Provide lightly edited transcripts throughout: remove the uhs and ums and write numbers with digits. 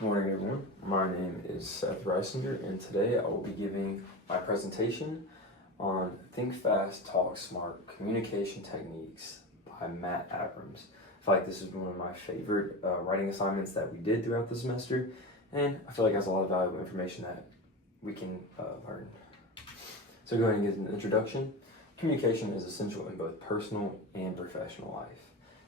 Good morning, everyone. My name is Seth Reisinger, and today I will be giving my presentation on Think Fast, Talk Smart Communication Techniques by Matt Abrams. I feel like this is one of my favorite writing assignments that we did throughout the semester, and I feel like it has a lot of valuable information that we can learn. So go ahead and get an introduction. Communication is essential in both personal and professional life.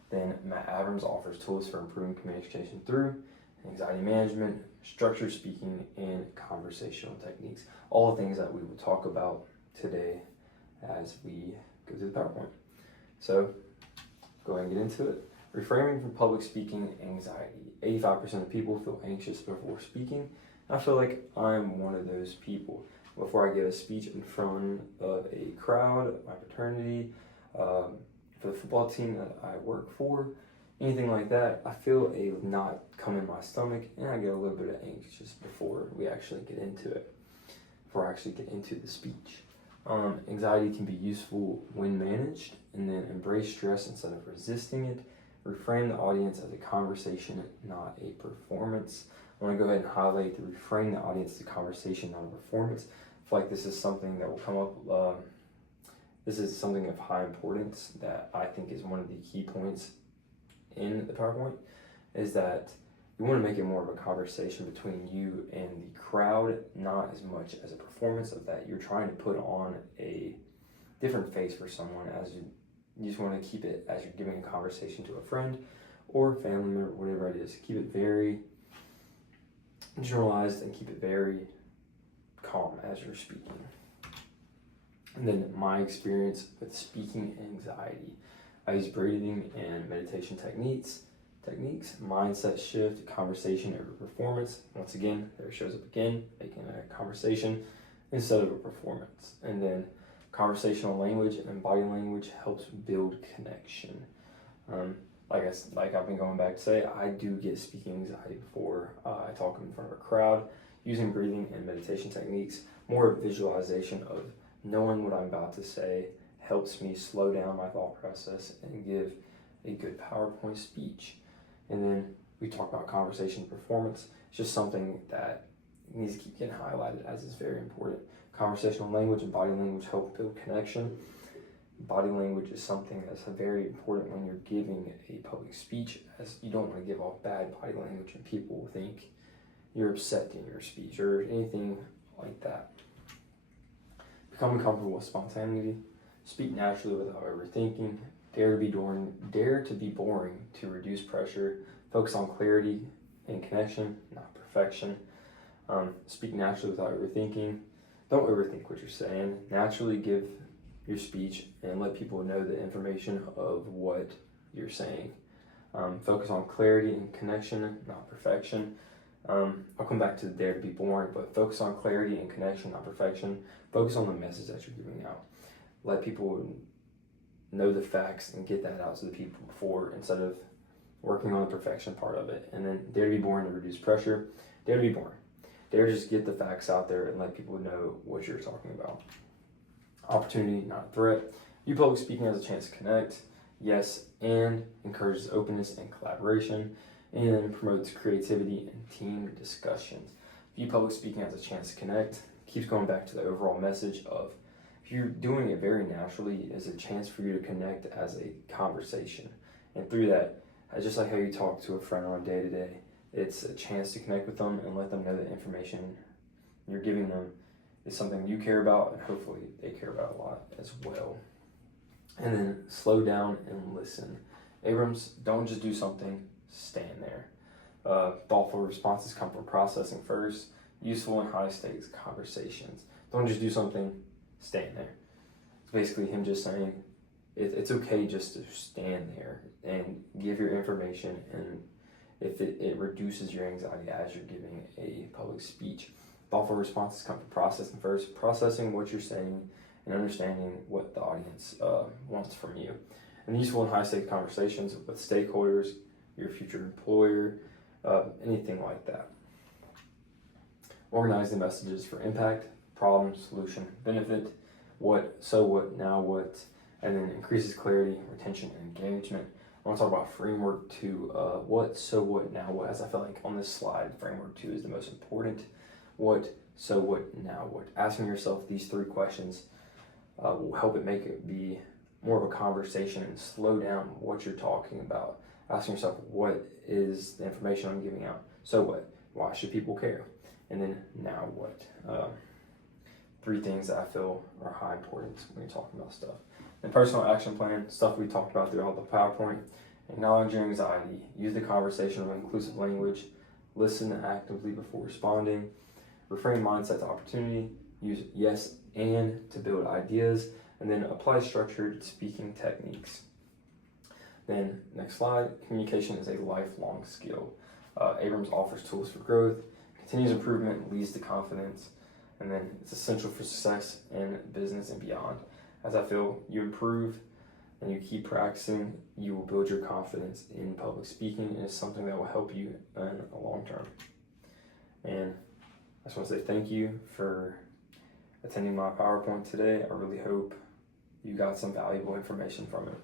Then Matt Abrams offers tools for improving communication through anxiety management, structured speaking, and conversational techniques. All the things that we will talk about today as we go through the PowerPoint. So go ahead and get into it. Reframing from public speaking anxiety. 85% of people feel anxious before speaking. I feel like I'm one of those people. Before I give a speech in front of a crowd, my fraternity, for the football team that I work for, anything like that, I feel a knot come in my stomach and I get a little bit of anxious before we actually get into it, before I actually get into the speech. Anxiety can be useful when managed, and then embrace stress instead of resisting it. Reframe the audience as a conversation, not a performance. I want to go ahead and highlight the reframe the audience as a conversation, not a performance. I feel like this is something that will come up. This is something of high importance that I think is one of the key points in the PowerPoint, is that you want to make it more of a conversation between you and the crowd, not as much as a performance of that you're trying to put on a different face for someone. As you just want to keep it as you're giving a conversation to a friend or family member, whatever it is. Keep it very generalized and keep it very calm as you're speaking. And then my experience with speaking anxiety. I use breathing and meditation techniques, mindset shift, conversation over performance. Once again, there it shows up again, making a conversation instead of a performance. And then conversational language and body language helps build connection. Like I've been going back to say, I do get speaking anxiety before I talk in front of a crowd. Using breathing and meditation techniques, more visualization of knowing what I'm about to say helps me slow down my thought process and give a good PowerPoint speech. And then we talk about conversation performance. It's just something that needs to keep getting highlighted as it's very important. Conversational language and body language help build connection. Body language is something that's very important when you're giving a public speech, as you don't want to give off bad body language and people will think you're upset in your speech or anything like that. Becoming comfortable with spontaneity. Speak naturally without overthinking. Dare to be boring to reduce pressure. Focus on clarity and connection, not perfection. Speak naturally without overthinking. Don't overthink what you're saying. Naturally give your speech and let people know the information of what you're saying. Focus on clarity and connection, not perfection. I'll come back to the dare to be boring, but focus on clarity and connection, not perfection. Focus on the message that you're giving out. Let people know the facts and get that out to the people before, instead of working on the perfection part of it. And then dare to be boring to reduce pressure. Dare to be boring. Dare to just get the facts out there and let people know what you're talking about. Opportunity, not a threat. View public speaking as a chance to connect. Yes, and encourages openness and collaboration, and promotes creativity and team discussions. View public speaking as a chance to connect. Keeps going back to the overall message of, if you're doing it very naturally, is a chance for you to connect as a conversation. And through that, just like how you talk to a friend on a day-to-day, it's a chance to connect with them and let them know the information you're giving them is something you care about, and hopefully they care about a lot as well. And then slow down and listen. Abrams, don't just do something, stand there. Thoughtful responses come from processing first. Useful and high-stakes conversations. Don't just do something, stand there. It's basically him just saying it's okay just to stand there and give your information, and if it reduces your anxiety as you're giving a public speech. Thoughtful responses come from processing first, processing what you're saying and understanding what the audience wants from you. And useful and high-stakes conversations with stakeholders, your future employer, anything like that. Organize the messages for impact, problem, solution, benefit, what, so what, now what, and then increases clarity, retention, and engagement. I want to talk about framework 2, what, so what, now what, as I feel like on this slide, framework 2 is the most important. What, so what, now what. Asking yourself these 3 questions will help it make it be more of a conversation and slow down what you're talking about. Asking yourself, what is the information I'm giving out? So what? Why should people care? And then now what? 3 things that I feel are high importance when you're talking about stuff. And personal action plan, stuff we talked about throughout the PowerPoint. Acknowledge your anxiety. Use the conversation with inclusive language. Listen actively before responding. Reframe mindset to opportunity. Use yes and to build ideas. And then apply structured speaking techniques. Then next slide, communication is a lifelong skill. Abrams offers tools for growth. Continuous improvement leads to confidence. And then it's essential for success in business and beyond. As I feel you improve and you keep practicing, you will build your confidence in public speaking, and it's something that will help you in the long term. And I just want to say thank you for attending my PowerPoint today. I really hope you got some valuable information from it.